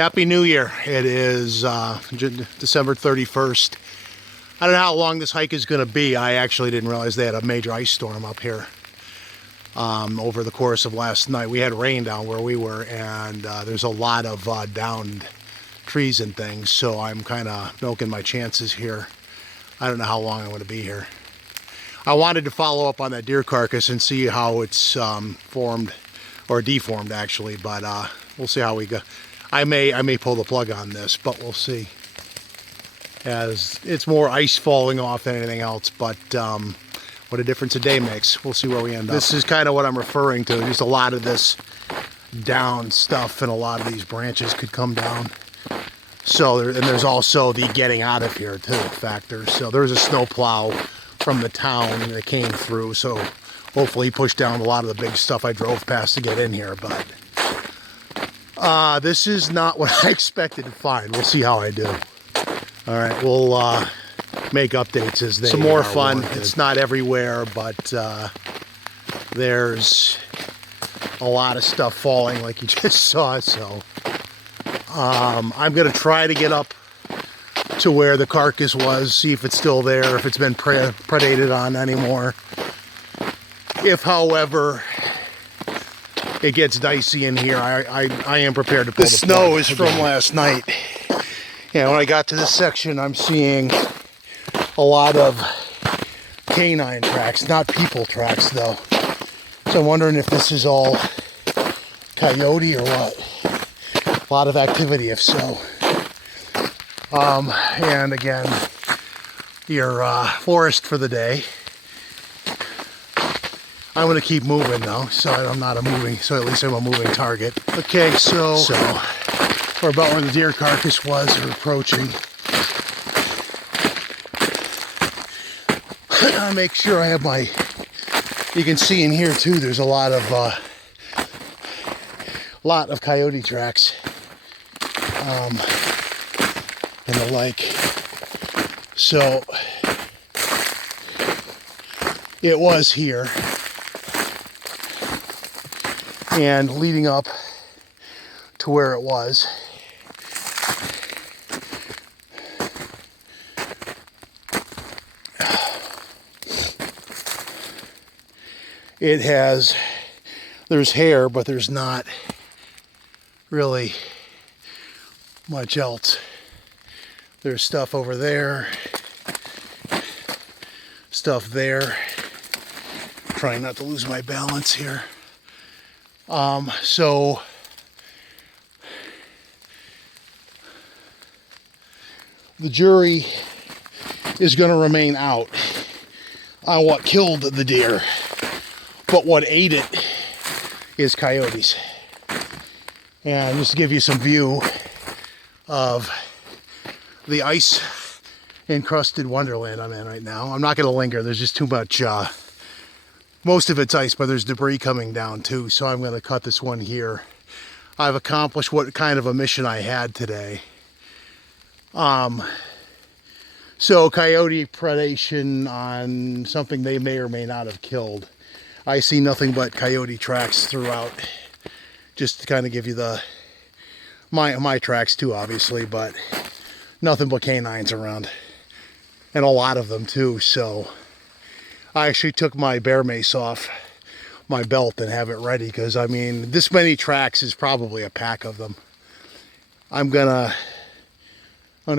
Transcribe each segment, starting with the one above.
Happy New Year. It is December 31st. I don't know how long this hike is going to be. I actually didn't realize they had a major ice storm up here over the course of last night. We had rain down where we were, and there's a lot of downed trees and things, so I'm kind of milking my chances here. I don't know how long I'm going to be here. I wanted to follow up on that deer carcass and see how it's formed, or deformed actually, but we'll see how we go. I may pull the plug on this, but we'll see. As it's more ice falling off than anything else, but what a difference a day makes. We'll see where we end up. This is kind of what I'm referring to. Just a lot of this down stuff, and a lot of these branches could come down. So, and there's also the getting out of here too factor. So there's a snow plow from the town that came through. So hopefully he pushed down a lot of the big stuff I drove past to get in here, but this is not what I expected to find. We'll see how I do. All right, we'll make updates as they some more fun. Wanted. It's not everywhere, but there's a lot of stuff falling like you just saw. So I'm gonna try to get up to where the carcass was, see if it's still there, if it's been predated on anymore. If, however, it gets dicey in here, I am prepared to pull the plug. The snow is from last night. Yeah, when I got to this section, I'm seeing a lot of canine tracks, not people tracks though. So I'm wondering if this is all coyote or what. A lot of activity if so. And again, your forest for the day. I'm gonna keep moving though, so I'm not a moving, so at least I'm a moving target. Okay, so we're about where the deer carcass was, we're approaching. I make sure I have my, you can see in here too, there's a lot of coyote tracks and the like. So it was here. And leading up to where it was, it has, there's hair, but there's not really much else. There's stuff over there, stuff there. Trying not to lose my balance here. So the jury is going to remain out on what killed the deer, but what ate it is coyotes. And just to give you some view of the ice encrusted wonderland I'm in right now. I'm not going to linger. There's just too much, most of it's ice, but there's debris coming down too, so I'm going to cut this one here. I've accomplished what kind of a mission I had today. So coyote predation on something they may or may not have killed. I see nothing but coyote tracks throughout, just to kind of give you the my tracks too, obviously, but nothing but canines around, and a lot of them too. So I actually took my bear mace off my belt and have it ready, because I mean, this many tracks is probably a pack of them. I'm gonna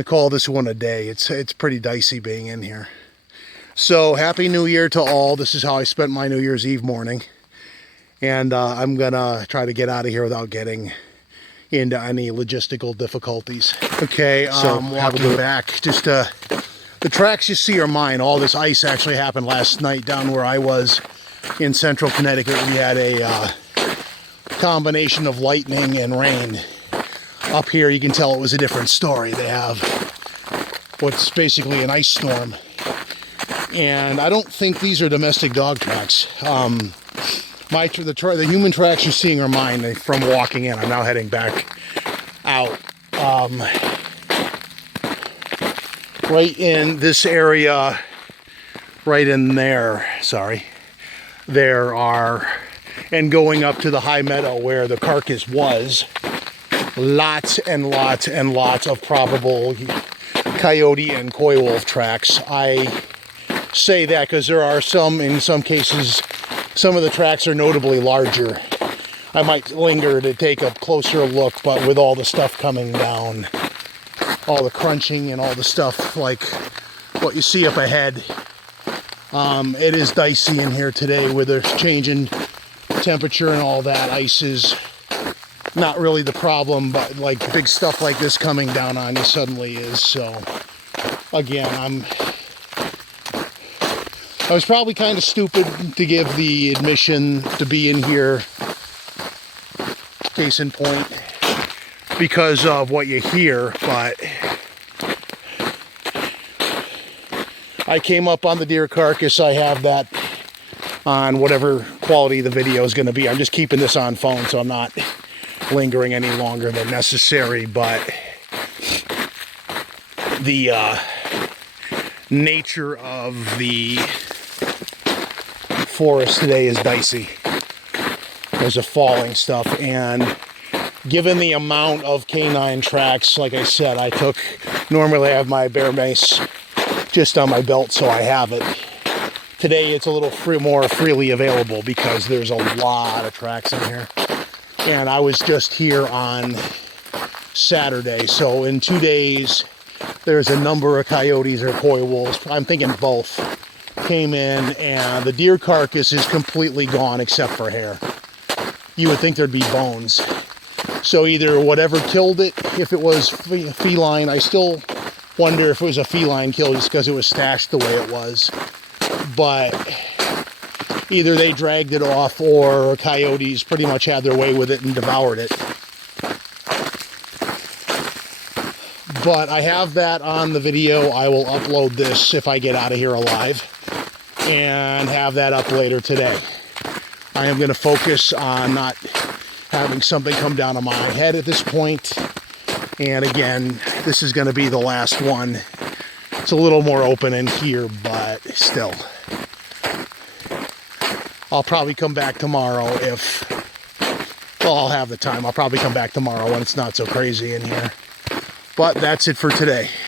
call this one a day. It's pretty dicey being in here. So happy New Year to all. This is how I spent my New Year's Eve morning, and I'm gonna try to get out of here without getting into any logistical difficulties. Okay, so walking back, just the tracks you see are mine. All this ice actually happened last night down where I was in central Connecticut. We had a combination of lightning and rain. Up here you can tell it was a different story. They have what's basically an ice storm. And I don't think these are domestic dog tracks. The human tracks you're seeing are mine from walking in. I'm now heading back out. Right in this area, right in there, there are, and going up to the high meadow where the carcass was, lots and lots and lots of probable coyote and coy wolf tracks. I say that because there are some, in some cases, some of the tracks are notably larger. I might linger to take a closer look, but with all the stuff coming down, all the crunching and all the stuff like what you see up ahead, it is dicey in here today with the change in temperature and all that. Ice is not really the problem, but like big stuff like this coming down on you suddenly is. So again, I was probably kind of stupid to give the admission to be in here, case in point, because of what you hear, but I came up on the deer carcass. I have that on whatever quality the video is going to be. I'm just keeping this on phone, so I'm not lingering any longer than necessary, but the nature of the forest today is dicey. There's a falling stuff, and given the amount of canine tracks, like I said, normally I have my bear mace just on my belt, so I have it. Today it's a little more freely available because there's a lot of tracks in here. And I was just here on Saturday, so in 2 days there's a number of coyotes or coy wolves, I'm thinking both, came in, and the deer carcass is completely gone except for hair. You would think there'd be bones. So either whatever killed it, if it was feline, I still wonder if it was a feline kill just because it was stashed the way it was. But either they dragged it off or coyotes pretty much had their way with it and devoured it. But I have that on the video. I will upload this if I get out of here alive and have that up later today. I am going to focus on not having something come down on my head at this point. And again, this is going to be the last one. It's a little more open in here, but still. I'll probably come back tomorrow well, I'll have the time. I'll probably come back tomorrow when it's not so crazy in here. But that's it for today.